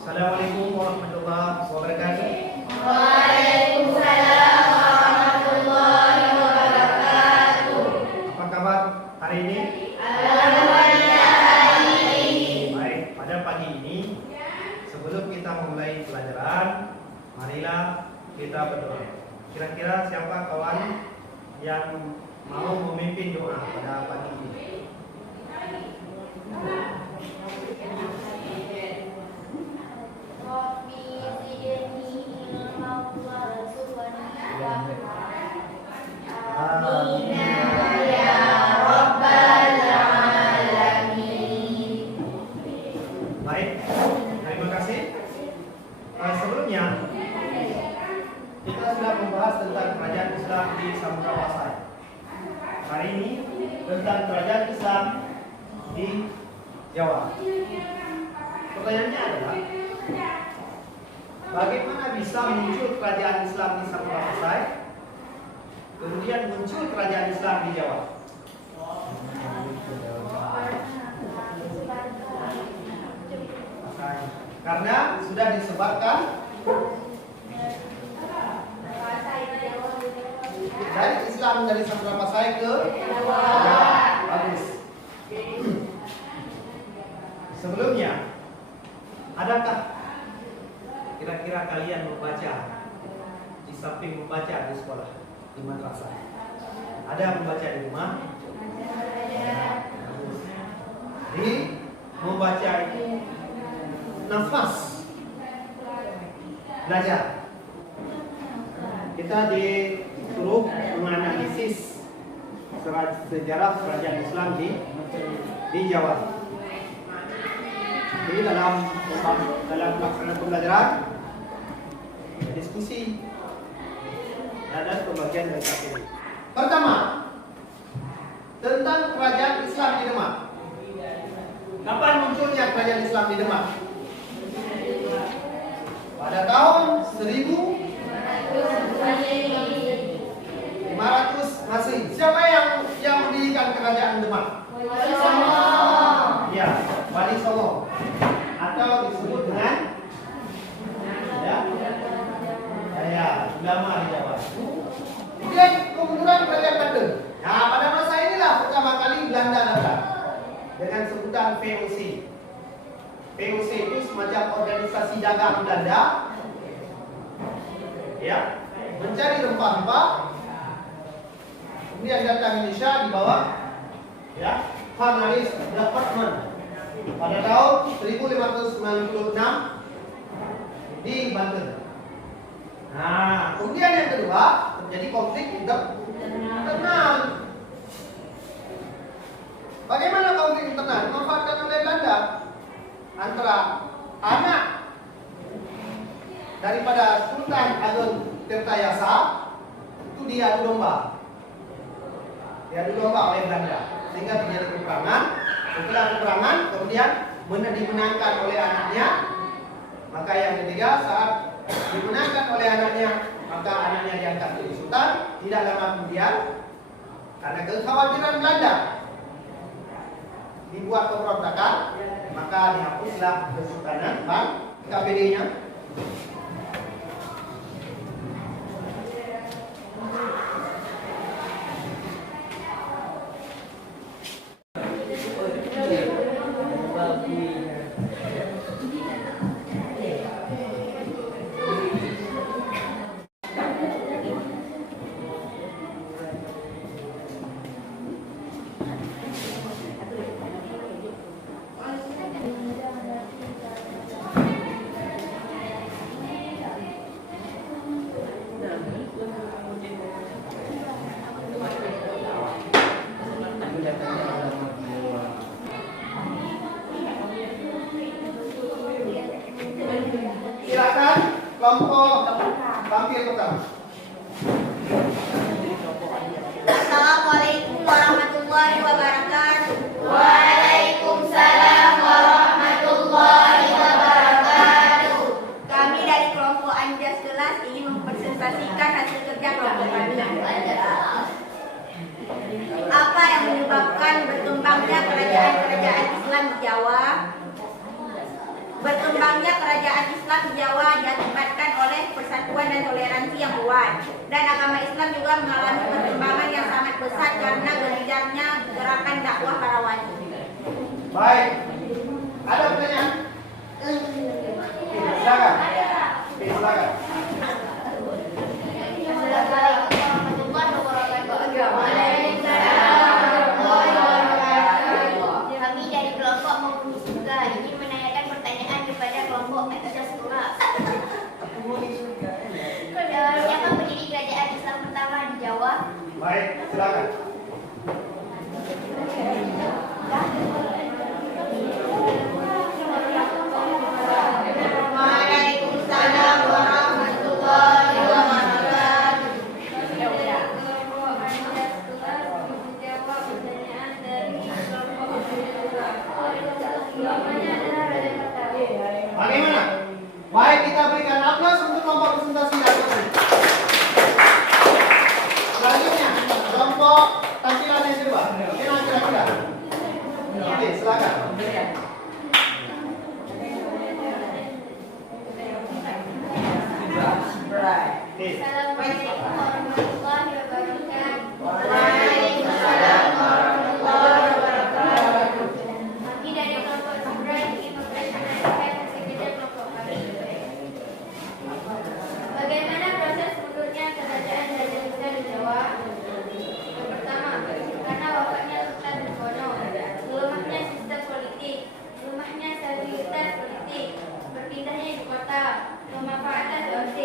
Assalamualaikum warahmatullahi wabarakatuh. Waalaikumsalam warahmatullahi wabarakatuh. Apa kabar hari ini? Alhamdulillah hari ini. Baik, pada pagi ini sebelum kita memulai pelajaran, marilah kita berdoa. Kira-kira siapa kawan yang mau memimpin doa pada pagi ini? Baik, terima kasih. Sebelumnya kita sudah membahas tentang kerajaan Islam di Samudra Pasai. Hari ini tentang kerajaan Islam di Jawa. Pertanyaannya adalah, bagaimana bisa muncul kerajaan Islam di Samudra Pasai, kemudian muncul kerajaan Islam di Jawa? Karena sudah disebarkan dari Islam dari Samudra Pasai ke Jawa. Bagus. Sebelumnya, adakah kira-kira kalian membaca di samping membaca di sekolah, di madrasah? Ada membaca di rumah? Di membaca nafas belajar. Kita disuruh menganalisis sejarah kerajaan Islam di Jawa. Jadi dalam pelaksanaan pembelajaran, diskusi, ada pembagian dari ini. Pertama, tentang kerajaan Islam di Demak. Kapan munculnya kerajaan Islam di Demak? Pada tahun 1500 Masehi. Siapa yang mendirikan kerajaan Demak? Wali Songo. Ya, Wali Songo, atau disebut dengan ulama di Jawa. Kemudian kemunduran kerajaan Banten. Nah, pada masa inilah pertama kali Belanda datang dengan sebutan VOC. VOC itu semacam organisasi dagang Belanda, ya, mencari rempah-rempah. Kemudian datang Indonesia di bawah, ya, Cornwallis Department pada tahun 1596 di Banten. Nah, kemudian yang kedua terjadi konflik internal. Bagaimana konflik internal? Dimanfaatkan oleh Belanda antara anak daripada Sultan Agung Tirtayasa, itu diadu domba oleh Belanda, sehingga terjadi peperangan. Setelah peperangan kemudian dimenangkan oleh anaknya. Maka yang ketiga, saat dimenangkan oleh anaknya, maka anaknya diangkat jadi sultan. Tidak lama kemudian, karena kekhawatiran Belanda, dibuat pemberontakan, maka dihapuslah kesultanan KPD-nya. Silakan kelompok tampil pertama. Assalamualaikum warahmatullahi wabarakatuh. Waalaikumsalam warahmatullahi wabarakatuh. Kami dari kelompok Anjas kelas ingin mempresentasikan hasil kerja kelompok kami. Apa yang menyebabkan berkembangnya kerajaan-kerajaan Islam di Jawa? Berkembangnya kerajaan Islam di Jawa diakibatkan oleh persatuan dan toleransi yang kuat. Dan agama Islam juga mengalami perkembangan yang sangat pesat karena gencarnya gerakan dakwah para wali. Baik. Ada pertanyaan? Silakan. Silakan. Assalamualaikum warahmatullahi wabarakatuh. Kami dari kelompok Penghuni Surga ingin menanyakan pertanyaan kepada kelompok Aqidah Sekolah. Siapa pendiri kerajaan Islam pertama di Jawa? Baik, silakan. Waalaikumsalam warahmatullahi wabarakatuh. Bagaimana? Baik, kita berikan aplaus untuk kelompok presentasi yang ini. Selanjutnya, kelompok tampilan yang kedua. Gimana kira-kira? Oke, silakan. Oke. Assalamualaikum warahmatullahi wabarakatuh. Waalaikumsalam warahmatullahi wabarakatuh. Kami dari kelompok Surga ingin mempresentasikan hasil kerja kelompok kami. Bagaimana proses mundurnya kerajaan Raja Besar di Jawa? Yang pertama, karena wafatnya Sultan Trenggono, melemahnya sistem politik, lemahnya stabilitas politik, berpindahnya ibu kota, pemanfaatan OC,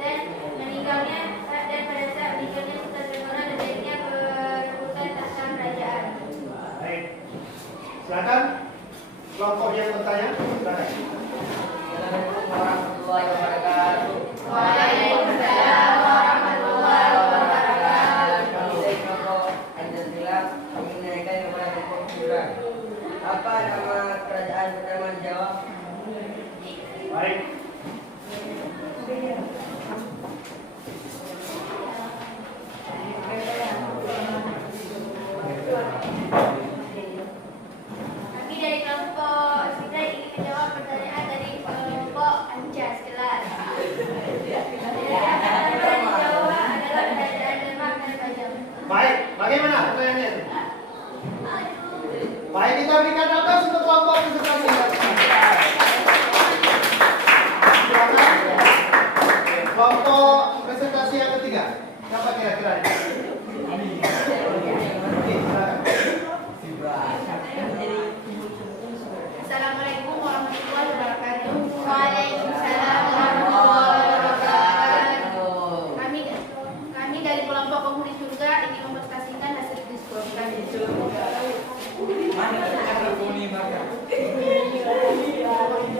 dan meninggalnya dan pada saat meninggalnya Sultan Trenggono terjadinya perebutan tahta kerajaan. Baik. Silakan. Kelompok yang bertanya, silakan. Assalamualaikum warahmatullahi wabarakatuh. Waalaikumsalam warahmatullahi wabarakatuh. Kami dari kelompok Pancasila ingin menanyakan kepada kelompok Surga. Apa nama kerajaan pertama di Jawa? Baik. Kami dari kelompok Surga ingin menjawab pertanyaan dari kelompok Anjas kelas. Kerajaan di Jawa adalah kerajaan Demak dan Pajang. Baik, bagaimana pertanyaannya itu? Baik, kita berikan aplaus untuk kelompok presentasi yang kedua. Silakan. Kelompok presentasi yang ketiga. Siapa kira-kira? Oke, silakan. Assalamualaikum warahmatullahi wabarakatuh. Waalaikumsalam warahmatullahi wabarakatuh. Kami dari kelompok Penghuni Surga ingin mempresentasikan hasil diskusi kami.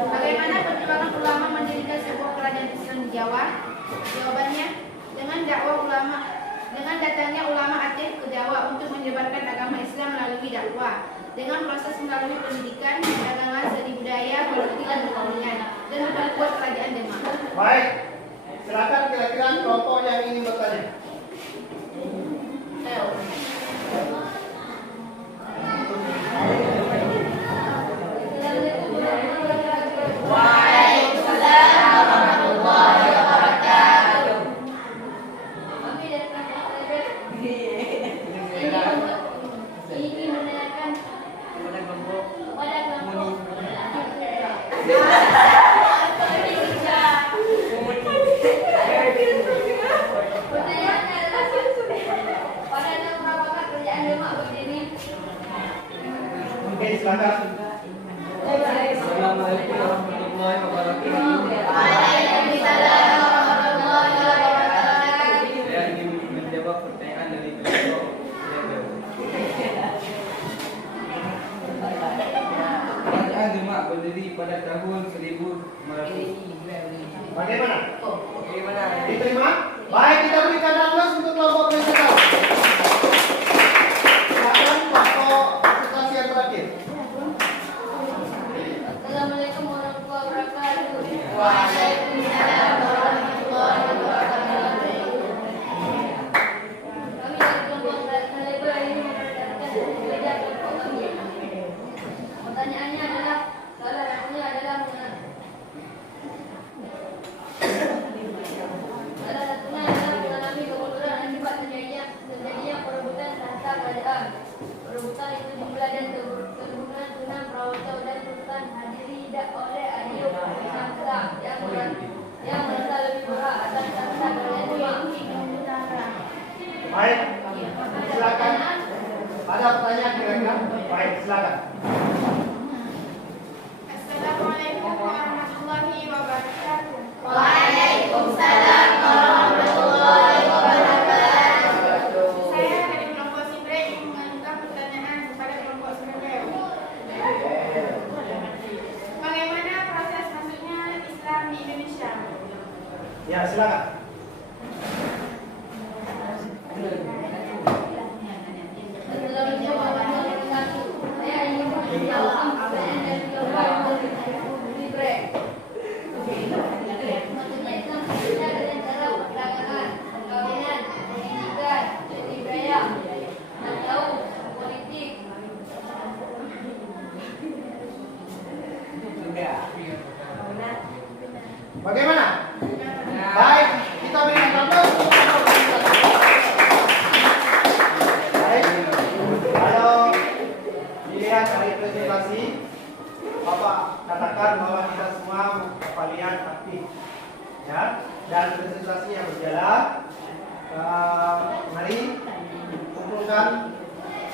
Bagaimana perjuangan ulama mendirikan sebuah kerajaan Islam di Jawa? Jawabannya, dengan datangnya ulama Aceh ke Jawa untuk menyebarkan agama Islam melalui dakwah, dengan proses melalui pendidikan, perdagangan, seni budaya, politik dan pertanian, dan memperkuat kerajaan Demak. Baik. Silakan kira-kira kelompok yang ingin bertanya. Waalaikumsalam warahmatullahi wabarakatuh. Kami dari kelompok ini menanyakan Kepada kelompok kepada kelompok pertanyaannya adalah pada tahun berapakah kerajaan Demak berdiri? Oke, silakan. Assalamualaikum warahmatullahi wabarakatuh. Waalaikumsalam warahmatullahi wabarakatuh. Saya ingin menjawab pertanyaan dari kelompok Kerajaan Demak berdiri pada tahun 1500. Bagaimana? Bagaimana? Diterima? Baik, kita berikan aplaus untuk kelompok presentasi. Silakan kelompok presentasi yang terakhir. Baik, silakan. Ada pertanyaan kira-kira? Baik, silakan. Assalamualaikum warahmatullahi wabarakatuh. Waalaikumsalam warahmatullahi wabarakatuh. Saya dari kelompok Sibre ingin mengajukan pertanyaan kepada kelompok Sibre. Bagaimana proses masuknya Islam di Indonesia? Ya, silakan. Saya ingin menjawab pertanyaan dari kelompok Libre. Maksudnya Islam Indonesia dengan cara perdagangan, perkawinan, pendidikan, budaya, atau politik. Bagaimana? Baik, kita berikan contoh. Baik, kalau dilihat dari presentasi, Bapak katakan bahwa kita semua kalian aktif, ya, dan presentasinya berjalan. Mari kumpulkan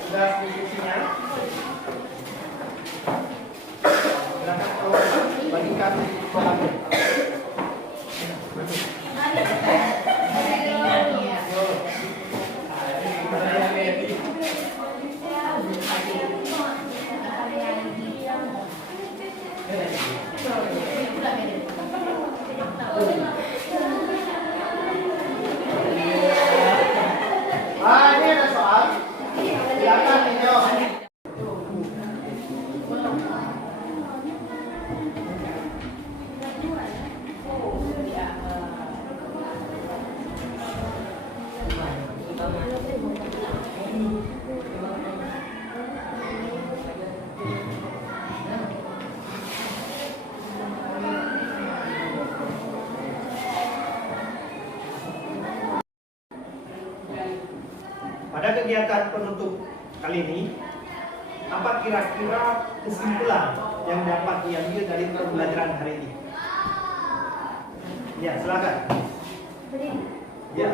tugas diskusinya. Silakan kalau bagikan di kolom. Ini ada soal. Silakan dijawab. Pada kegiatan penutup kali ini, apa kira-kira kesimpulan yang dapat diambil dari pembelajaran hari ini? Ya, silakan. Ya.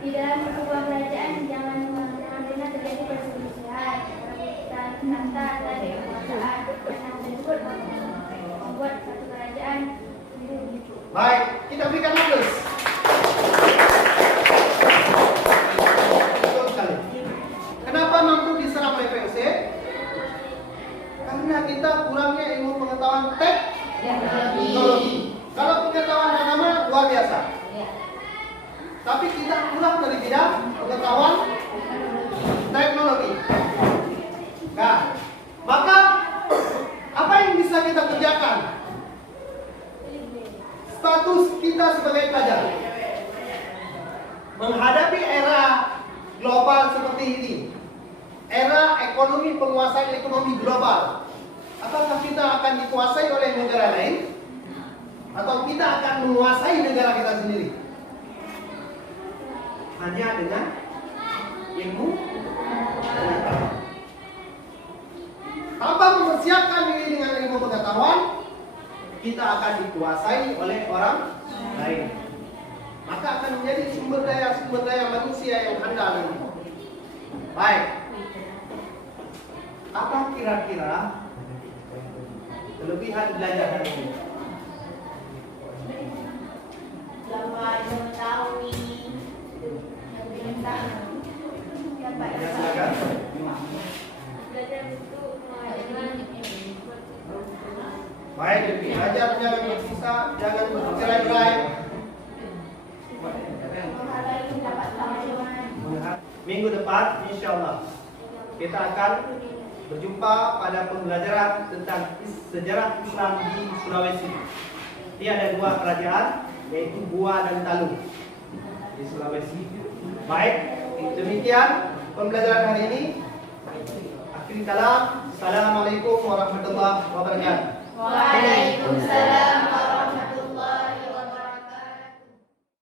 Di dalam sebuah kerajaan jangan pernah terjadi perselisihan, perebutan kata dan kekuasaan yang tersebut membuat satu kerajaan. Baik, kita berikan aplaus. Betul sekali. Kenapa mampu diserang oleh VOC? Karena kita kurangnya ilmu pengetahuan teknologi. Kalau pengetahuan agama luar biasa. Tapi kita kurang dari bidang pengetahuan teknologi. Nah, maka apa yang bisa kita kerjakan? Status kita sebagai pelajar menghadapi era global seperti ini, era ekonomi, penguasaan ekonomi global. Apakah kita akan dikuasai oleh negara lain atau kita akan menguasai negara kita sendiri? Hanya dengan ilmu pengetahuan. Tanpa mempersiapkan diri dengan ilmu pengetahuan, kita akan dikuasai oleh orang lain. Maka akan menjadi sumber daya manusia yang handal nanti. Baik. Apa kira-kira kelebihan belajar hari ini? Dapat mengetahui Ya, silakan. Baik, belajar jangan bersisa, jangan bercerai-berai. Minggu depan, insya Allah, kita akan berjumpa pada pembelajaran tentang sejarah Islam di Sulawesi. Ini ada dua kerajaan, yaitu Buah dan Talung di Sulawesi. Baik, demikian pembelajaran hari ini. Akhir kalam, assalamualaikum warahmatullahi wabarakatuh.